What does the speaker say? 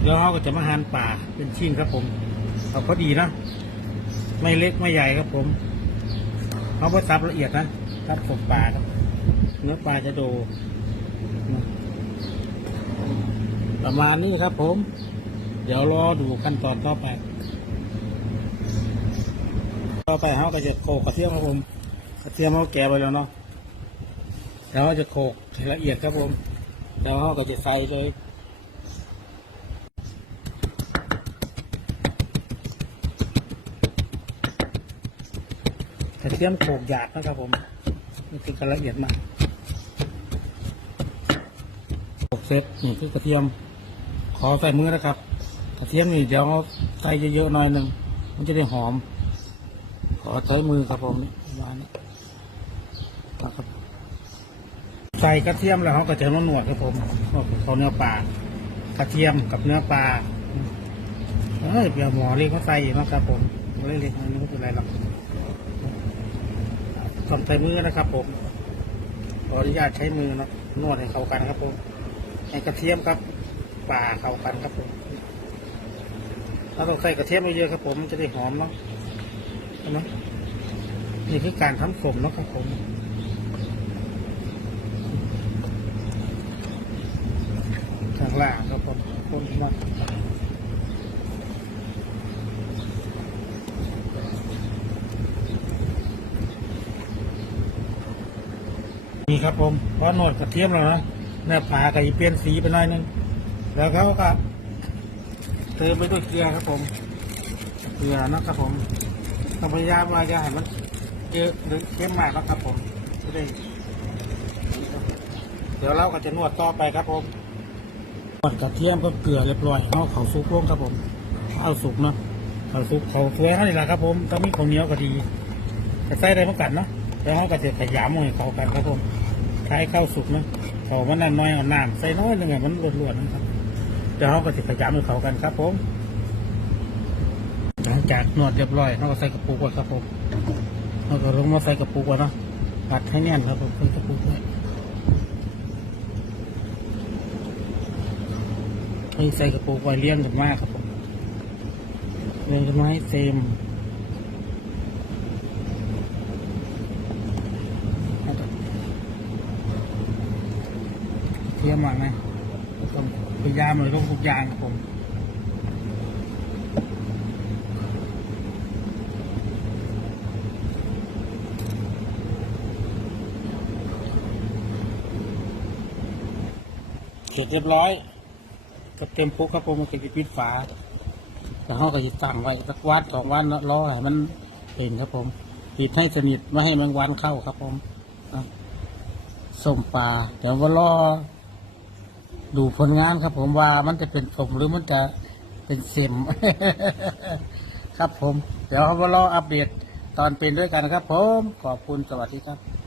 เดี๋ยวเขาก็จะมาหั่นป่าเป็นชิ้นครับผมเอาพอดีนะ ไม่เล็กไม่ใหญ่ครับผมเขาไม่ซับละเอียดนะซับสดปลาครับเนื้อปลาจะโดนะประมาณนี้ครับผม เดี๋ยวรอดูขั้นตอนต่อไป ต่อไปเขาก็จะโขกกระเทียมครับผมกระเทียมเขาแกะไปแล้วเนาะแล้วเขาจะโขกละเอียดครับผม แล้วเขาก็จะใส่เลย ระเทียมโขลกหยาบนะครับผมนี่คือกระละเอียดมากโขลกเสร็จนี่คือกระเทียม ขอใส่มือนะครับ กระเทียมนี่เดี๋ยวเอาใส่เยอะๆหน่อยหนึ่งมันจะได้หอม ขอใช้มือครับผมนี่ประมาณนี้นะครับใส่กระเทียมแล้วเขาก็จะนวดหนวดครับผมนวดเขาเนื้อปลากระเทียมกับเนื้อปลาเอ้ยเปียวหมอเล็กเขาใส่อีกนะครับผมเล็กๆน้อยๆไม่เป็นไรหรอก ทำใส่มือนะครับ ผมขออนุญาตใช้มือนะนวดให้เข้ากันครับ ผมให้กระเทียมครับปลาเข้ากันครับผมเราต้องใส่กระเทียมเยอะครับ ผมจะได้หอมเนาะเห็นไหมนี่คือการทำสมเนาะครับผมข้างล่างครับผมคนมา นี่ครับผมพอหนวดกระเทียมแล้วนะเนื้อปลาก็เปลี่ยนสีไปหน่อยนึงแล้วเขาก็เติมไปด้วยเกลือครับผมเกลือนะครับผมต้องพยายามว่าอย่าให้มันเยอะหรือเข้มมากนะครับผมจะได้เดี๋ยวเราก็จะนวดต่อไปครับผมนวดกระเทียมก็เกลือเรียบร้อยเอาเขาซุกลงครับผมเอาสุกเนาะเขาซุกเขาสวยเท่านี้แหละครับผมต้องมีข้าวเหนียวก็ดีจะใส่ได้เหมือนกันเนาะ แล้วเขาก็จะขยำให้เขากันครับผมใช้ข้าวสุกนะเขามันน้อยเอาน้ำใส่น้อยหนึ่งอะมันล้วนๆนะครับเดี๋ยวเขาก็จะขยำให้เขากันครับผมหลังจากนวดเรียบร้อยเขาก็ใส่กระปุกไว้ครับผมเขาก็ลงมาใส่กระปุกไว้นะอัดให้แน่นครับผมใส่กระปุกไว้ให้ใส่กระปุกไว้เลี้ยงกันมากครับผมเลี้ยงกันมาให้เซมียมมากนะต้องพยายามเลยต้องทุกอย่างครับผมเสร็จเรียบร้อยก็เต็มปุ๊กครับผมมันก็จะปิดฝาแล้วเขาก็จะตั้งไว้สักวันสองวันรอให้มันเป็นครับผมปิดให้สนิทไม่ให้แมงวันเข้าครับผมส้มปลาเดี๋ยวว่ารอ ดูผลงานครับ ผมว่ามันจะเป็นสมหรือมันจะเป็นเสียม ครับผม เดี๋ยวเรารออัปเดตตอนเป็นด้วยกันครับ ผม ขอบคุณสวัสดีครับ